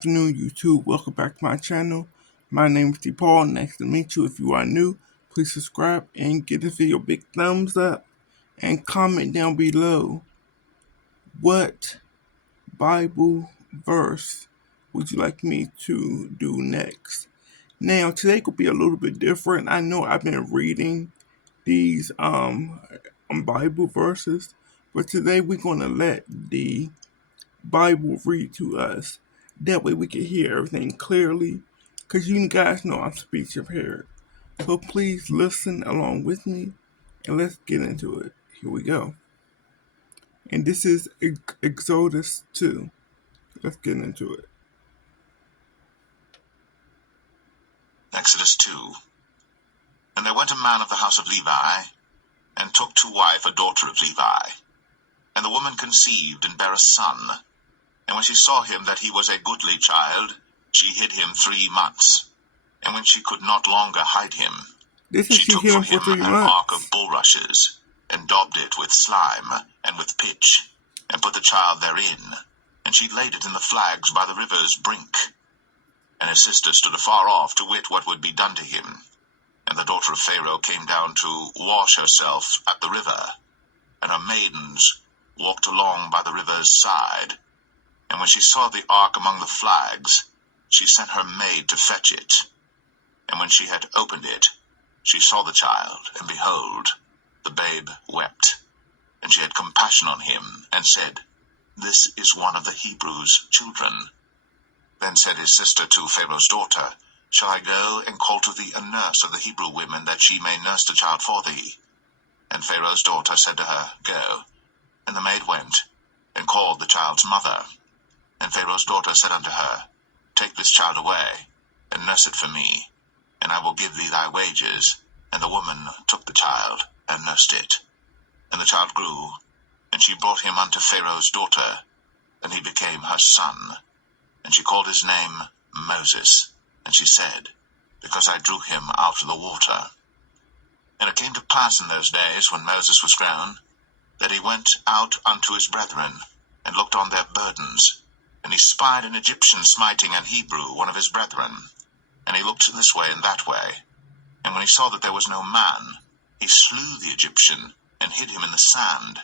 Afternoon, YouTube. Welcome back to my channel. My name is T. Paul. Nice to meet you. If you are new, please subscribe and give this video a big thumbs up and comment down below what Bible verse would you like me to do next. Now, today could be a little bit different. I know I've been reading these Bible verses, but today we're going to let the Bible read to us. That way we can hear everything clearly. Because you guys know I'm speech impaired. So please listen along with me and let's get into it. Here we go. And this is Exodus 2. Let's get into it. Exodus 2. And there went a man of the house of Levi, and took to wife a daughter of Levi. And the woman conceived, and bare a son. And when she saw him that he was a goodly child, she hid him 3 months. And when she could not longer hide him, she took for him an ark of bulrushes, and daubed it with slime, and with pitch, and put the child therein. And she laid it in the flags by the river's brink. And his sister stood afar off to wit what would be done to him. And the daughter of Pharaoh came down to wash herself at the river. And her maidens walked along by the river's side. And when she saw the ark among the flags, she sent her maid to fetch it. And when she had opened it, she saw the child, and behold, the babe wept. And she had compassion on him, and said, This is one of the Hebrews' children. Then said his sister to Pharaoh's daughter, Shall I go and call to thee a nurse of the Hebrew women, that she may nurse the child for thee? And Pharaoh's daughter said to her, Go. And the maid went, and called the child's mother. And Pharaoh's daughter said unto her, Take this child away, and nurse it for me, and I will give thee thy wages. And the woman took the child, and nursed it. And the child grew, and she brought him unto Pharaoh's daughter, and he became her son. And she called his name Moses. And she said, Because I drew him out of the water. And it came to pass in those days, when Moses was grown, that he went out unto his brethren, and looked on their burdens. And he spied an Egyptian smiting an Hebrew, one of his brethren. And he looked this way and that way. And when he saw that there was no man, he slew the Egyptian, and hid him in the sand.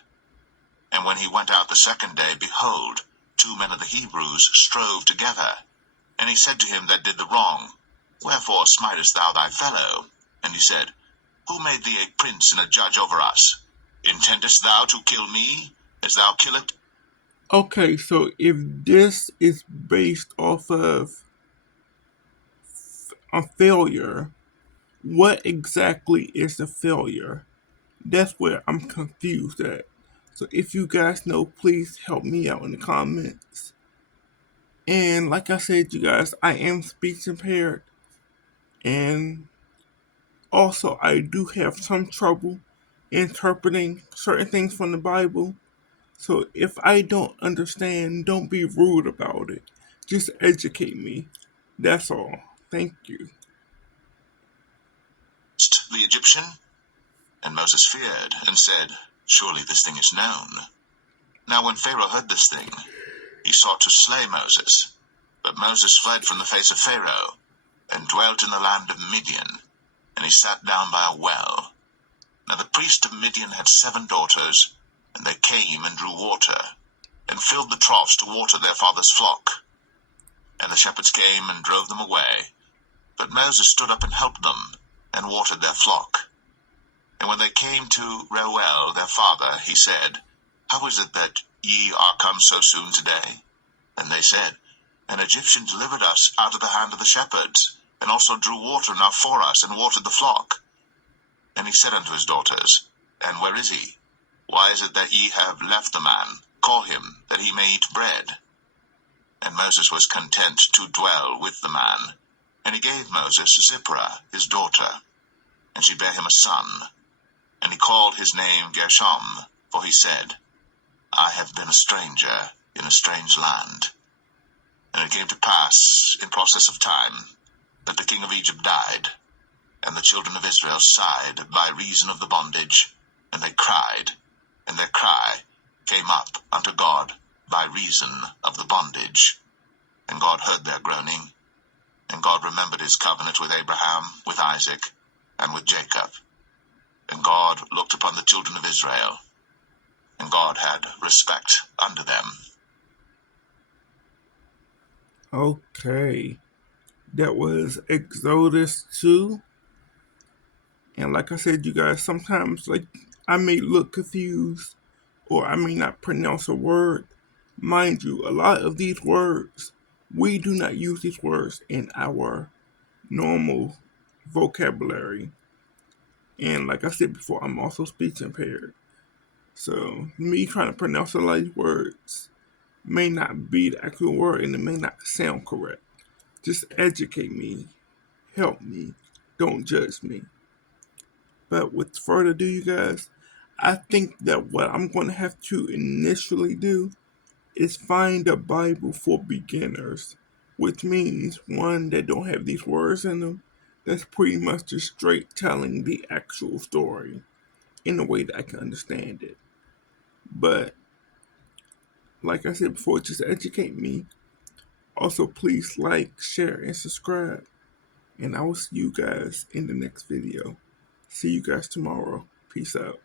And when he went out the second day, behold, 2 men of the Hebrews strove together. And he said to him that did the wrong, Wherefore smitest thou thy fellow? And he said, Who made thee a prince and a judge over us? Intendest thou to kill me, as thou killest? Okay, so if this is based off of a failure, what exactly is the failure? That's where I'm confused at. So if you guys know, please help me out in the comments. And like I said, you guys, I am speech impaired. And also, I do have some trouble interpreting certain things from the Bible. So if I don't understand, don't be rude about it. Just educate me. That's all. Thank you. The Egyptian? And Moses feared, and said, Surely this thing is known. Now when Pharaoh heard this thing, he sought to slay Moses. But Moses fled from the face of Pharaoh, and dwelt in the land of Midian, and he sat down by a well. Now the priest of Midian had 7 daughters, and they came and drew water, and filled the troughs to water their father's flock. And the shepherds came and drove them away. But Moses stood up and helped them, and watered their flock. And when they came to Reuel their father, he said, How is it that ye are come so soon today? And they said, An Egyptian delivered us out of the hand of the shepherds, and also drew water enough for us, and watered the flock. And he said unto his daughters, And where is he? Why is it that ye have left the man? Call him, that he may eat bread. And Moses was content to dwell with the man. And he gave Moses Zipporah his daughter, and she bare him a son. And he called his name Gershom, for he said, I have been a stranger in a strange land. And it came to pass, in process of time, that the king of Egypt died, and the children of Israel sighed by reason of the bondage, and they cried, and their cry came up unto God by reason of the bondage. And God heard their groaning. And God remembered his covenant with Abraham, with Isaac, and with Jacob. And God looked upon the children of Israel, and God had respect unto them. Okay, that was Exodus 2. And like I said, you guys, sometimes like I may look confused or I may not pronounce a word. Mind you, a lot of these words, we do not use these words in our normal vocabulary. And like I said before, I'm also speech impaired. So me trying to pronounce a lot of these words may not be the actual word and it may not sound correct. Just educate me, help me, don't judge me. But with further ado, you guys, I think that what I'm going to have to initially do is find a Bible for beginners, which means one that don't have these words in them. That's pretty much just straight telling the actual story in a way that I can understand it. But like I said before, just educate me. Also, please like, share, and subscribe. And I will see you guys in the next video. See you guys tomorrow. Peace out.